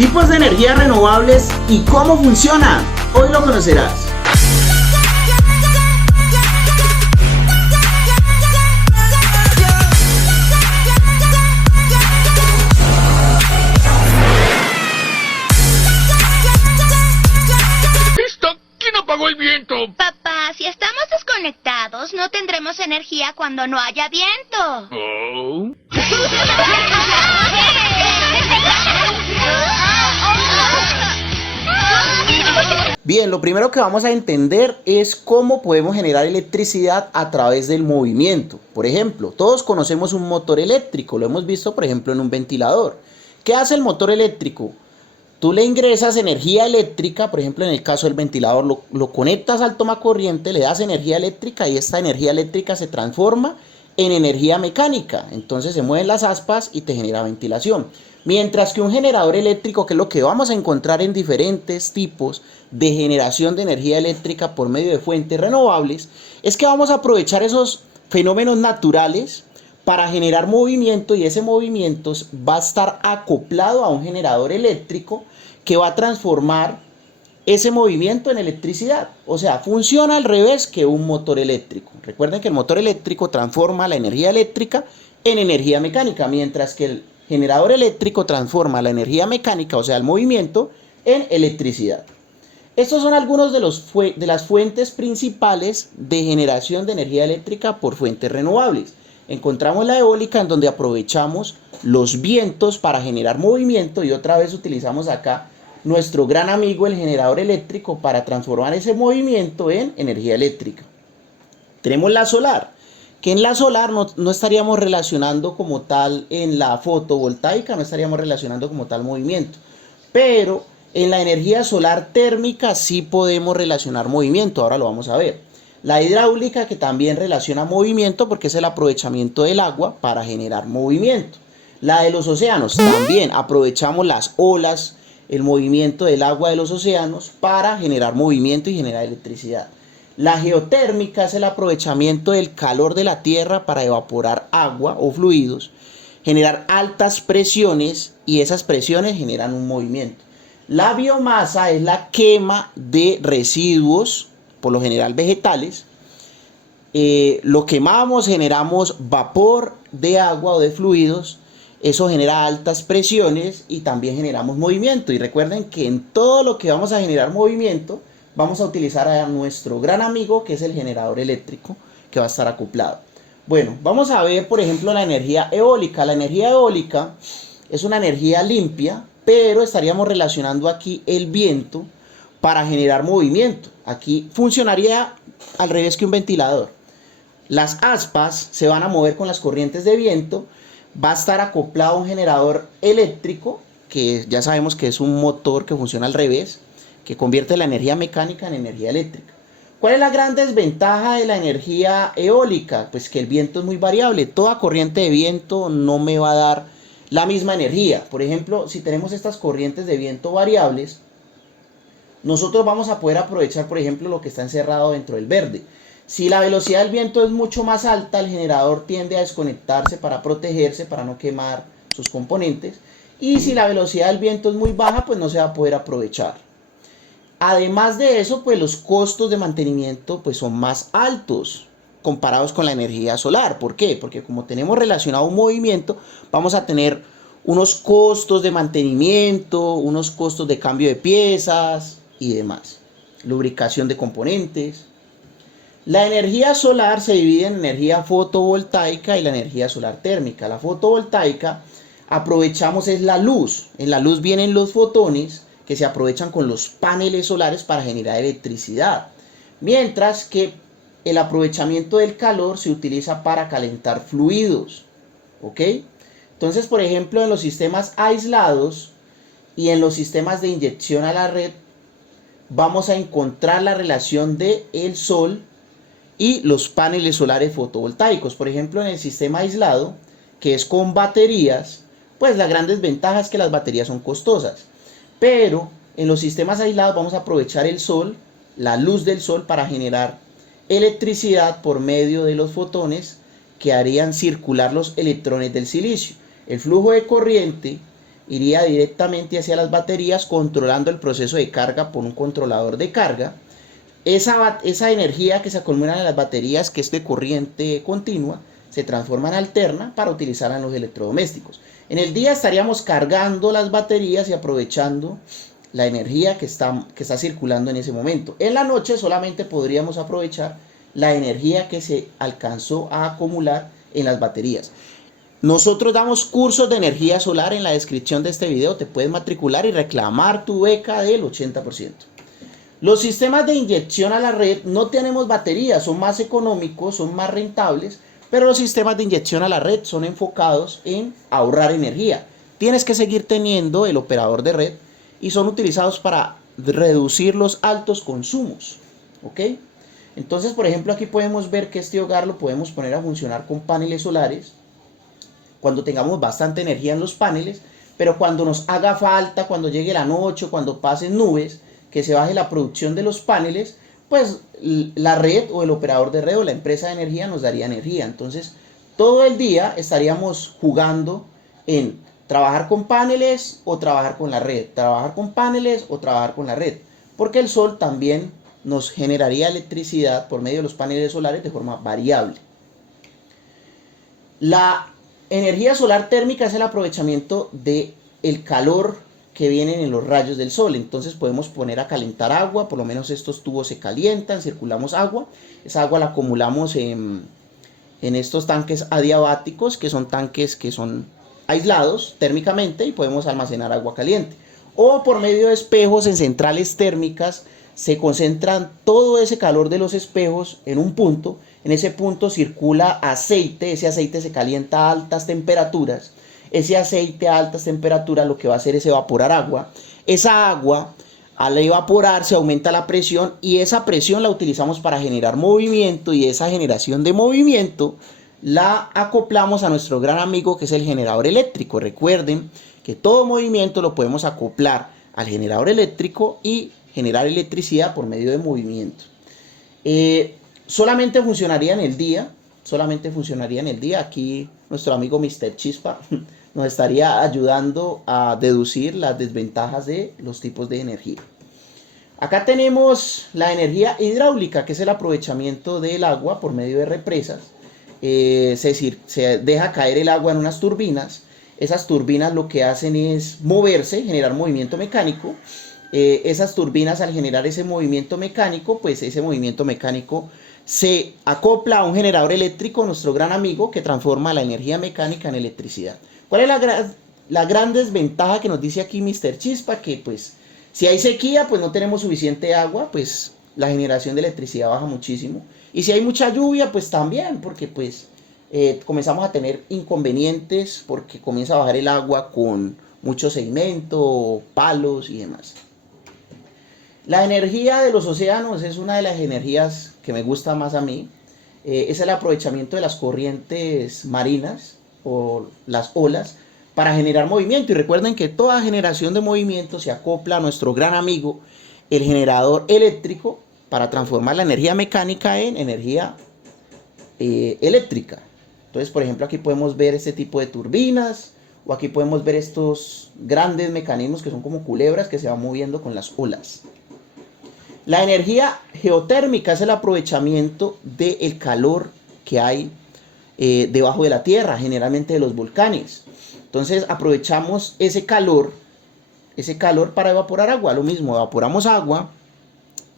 tipos de energías renovables y cómo funcionan. Hoy lo conocerás. ¿Quién apagó el viento? Papá, si estamos desconectados, no tendremos energía cuando no haya viento. Oh. Bien, lo primero que vamos a entender es cómo podemos generar electricidad a través del movimiento. Por ejemplo, todos conocemos un motor eléctrico, lo hemos visto por ejemplo en un ventilador. ¿Qué hace el motor eléctrico? Tú le ingresas energía eléctrica, por ejemplo en el caso del ventilador, lo conectas al tomacorriente, le das energía eléctrica y esta energía eléctrica se transforma en energía mecánica. Entonces se mueven las aspas y te genera ventilación. Mientras que un generador eléctrico, que es lo que vamos a encontrar en diferentes tipos de generación de energía eléctrica por medio de fuentes renovables, es que vamos a aprovechar esos fenómenos naturales para generar movimiento, y ese movimiento va a estar acoplado a un generador eléctrico que va a transformar ese movimiento en electricidad. O sea, funciona al revés que un motor eléctrico. Recuerden que el motor eléctrico transforma la energía eléctrica en energía mecánica, mientras que el generador eléctrico transforma la energía mecánica, o sea, el movimiento, en electricidad. Estos son algunos de las fuentes principales de generación de energía eléctrica por fuentes renovables. Encontramos la eólica, en donde aprovechamos los vientos para generar movimiento, y otra vez utilizamos acá nuestro gran amigo el generador eléctrico para transformar ese movimiento en energía eléctrica. Tenemos la solar, que en la solar no estaríamos relacionando como tal, en la fotovoltaica no estaríamos relacionando como tal movimiento, pero en la energía solar térmica sí podemos relacionar movimiento. Ahora lo vamos a ver. La hidráulica, que también relaciona movimiento porque es el aprovechamiento del agua para generar movimiento. La de los océanos, también aprovechamos las olas, el movimiento del agua de los océanos para generar movimiento y generar electricidad. La geotérmica es el aprovechamiento del calor de la tierra para evaporar agua o fluidos, generar altas presiones, y esas presiones generan un movimiento. La biomasa es la quema de residuos, por lo general vegetales. Lo quemamos, generamos vapor de agua o de fluidos. Eso genera altas presiones y también generamos movimiento. Y recuerden que en todo lo que vamos a generar movimiento, vamos a utilizar a nuestro gran amigo, que es el generador eléctrico, que va a estar acoplado. Bueno, vamos a ver por ejemplo la energía eólica. La energía eólica es una energía limpia, pero estaríamos relacionando aquí el viento para generar movimiento. Aquí funcionaría al revés que un ventilador. Las aspas se van a mover con las corrientes de viento. Va a estar acoplado a un generador eléctrico, que ya sabemos que es un motor que funciona al revés, que convierte la energía mecánica en energía eléctrica. ¿Cuál es la gran desventaja de la energía eólica? Pues que el viento es muy variable. Toda corriente de viento no me va a dar la misma energía. Por ejemplo, si tenemos estas corrientes de viento variables, nosotros vamos a poder aprovechar, por ejemplo, lo que está encerrado dentro del verde. Si la velocidad del viento es mucho más alta, el generador tiende a desconectarse para protegerse, para no quemar sus componentes. Y si la velocidad del viento es muy baja, pues no se va a poder aprovechar. Además de eso, pues los costos de mantenimiento pues son más altos comparados con la energía solar. ¿Por qué? Porque como tenemos relacionado un movimiento, vamos a tener unos costos de mantenimiento, unos costos de cambio de piezas y demás. Lubricación de componentes. La energía solar se divide en energía fotovoltaica y la energía solar térmica. La fotovoltaica aprovechamos es la luz. En la luz vienen los fotones que se aprovechan con los paneles solares para generar electricidad. Mientras que el aprovechamiento del calor se utiliza para calentar fluidos. ¿Ok? Entonces, por ejemplo, en los sistemas aislados y en los sistemas de inyección a la red, vamos a encontrar la relación de el sol y los paneles solares fotovoltaicos. Por ejemplo, en el sistema aislado, que es con baterías, pues la gran desventaja es que las baterías son costosas. Pero en los sistemas aislados vamos a aprovechar el sol, la luz del sol, para generar electricidad por medio de los fotones que harían circular los electrones del silicio. El flujo de corriente iría directamente hacia las baterías, controlando el proceso de carga por un controlador de carga. Esa energía que se acumula en las baterías, que es de corriente continua, se transforma en alterna para utilizarla en los electrodomésticos. En el día estaríamos cargando las baterías y aprovechando la energía que está circulando en ese momento. En la noche solamente podríamos aprovechar la energía que se alcanzó a acumular en las baterías. Nosotros damos cursos de energía solar. En la descripción de este video te puedes matricular y reclamar tu beca del 80%. Los sistemas de inyección a la red no tenemos baterías, son más económicos, son más rentables, pero los sistemas de inyección a la red son enfocados en ahorrar energía. Tienes que seguir teniendo el operador de red y son utilizados para reducir los altos consumos. ¿Ok? Entonces, por ejemplo, aquí podemos ver que este hogar lo podemos poner a funcionar con paneles solares cuando tengamos bastante energía en los paneles, pero cuando nos haga falta, cuando llegue la noche, cuando pasen nubes, que se baje la producción de los paneles, pues la red o el operador de red o la empresa de energía nos daría energía. Entonces, todo el día estaríamos jugando en trabajar con paneles o trabajar con la red, trabajar con paneles o trabajar con la red, porque el sol también nos generaría electricidad por medio de los paneles solares de forma variable. La energía solar térmica es el aprovechamiento del calor que vienen en los rayos del sol. Entonces podemos poner a calentar agua, por lo menos estos tubos se calientan, circulamos agua, esa agua la acumulamos en estos tanques adiabáticos, que son tanques que son aislados térmicamente y podemos almacenar agua caliente. O por medio de espejos en centrales térmicas se concentran todo ese calor de los espejos en un punto. En ese punto circula aceite, ese aceite se calienta a altas temperaturas. Ese aceite a altas temperaturas lo que va a hacer es evaporar agua. Esa agua, al evaporarse, aumenta la presión y esa presión la utilizamos para generar movimiento, y esa generación de movimiento la acoplamos a nuestro gran amigo que es el generador eléctrico. Recuerden que todo movimiento lo podemos acoplar al generador eléctrico y generar electricidad por medio de movimiento. Solamente funcionaría en el día. Solamente funcionaría en el día. Aquí nuestro amigo Mr. Chispa nos estaría ayudando a deducir las desventajas de los tipos de energía. Acá tenemos la energía hidráulica, que es el aprovechamiento del agua por medio de represas. Se deja caer el agua en unas turbinas. Esas turbinas lo que hacen es moverse, generar movimiento mecánico. Esas turbinas, al generar ese movimiento mecánico, pues ese movimiento mecánico se acopla a un generador eléctrico, nuestro gran amigo, que transforma la energía mecánica en electricidad. ¿Cuál es la gran desventaja que nos dice aquí Mr. Chispa? Que pues si hay sequía, pues no tenemos suficiente agua, pues la generación de electricidad baja muchísimo. Y si hay mucha lluvia, pues también, porque pues comenzamos a tener inconvenientes, porque comienza a bajar el agua con mucho sedimento, palos y demás. La energía de los océanos es una de las energías que me gusta más a mí. Es el aprovechamiento de las corrientes marinas o las olas para generar movimiento. Y recuerden que toda generación de movimiento se acopla a nuestro gran amigo, el generador eléctrico, para transformar la energía mecánica en energía eléctrica. Entonces, por ejemplo, aquí podemos ver este tipo de turbinas, o aquí podemos ver estos grandes mecanismos que son como culebras que se van moviendo con las olas. La energía geotérmica es el aprovechamiento del calor que hay debajo de la tierra, generalmente de los volcanes. Entonces aprovechamos ese calor para evaporar agua. Lo mismo, evaporamos agua,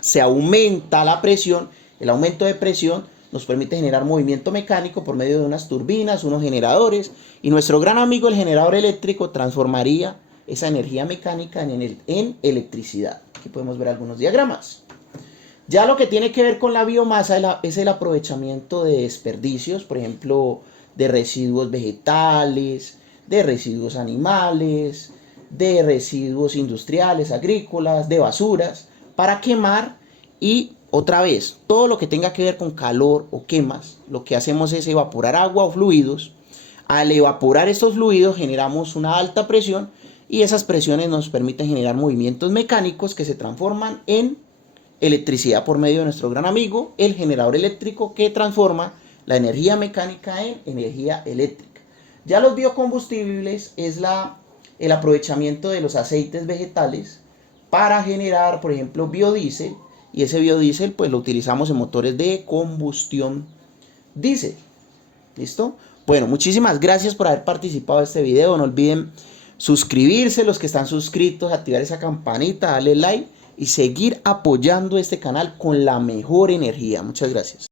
se aumenta la presión. El aumento de presión nos permite generar movimiento mecánico por medio de unas turbinas, unos generadores, y nuestro gran amigo el generador eléctrico transformaría esa energía mecánica en electricidad. Aquí podemos ver algunos diagramas. Ya lo que tiene que ver con la biomasa es el aprovechamiento de desperdicios, por ejemplo, de residuos vegetales, de residuos animales, de residuos industriales, agrícolas, de basuras, para quemar. Y otra vez, todo lo que tenga que ver con calor o quemas, lo que hacemos es evaporar agua o fluidos. Al evaporar estos fluidos generamos una alta presión, y esas presiones nos permiten generar movimientos mecánicos que se transforman en electricidad por medio de nuestro gran amigo, el generador eléctrico, que transforma la energía mecánica en energía eléctrica. Ya los biocombustibles es el aprovechamiento de los aceites vegetales para generar, por ejemplo, biodiesel, y ese biodiesel pues lo utilizamos en motores de combustión diésel. ¿Listo? Bueno, muchísimas gracias por haber participado en este video. No olviden suscribirse, los que están suscritos, activar esa campanita, darle like y seguir apoyando este canal con la mejor energía. Muchas gracias.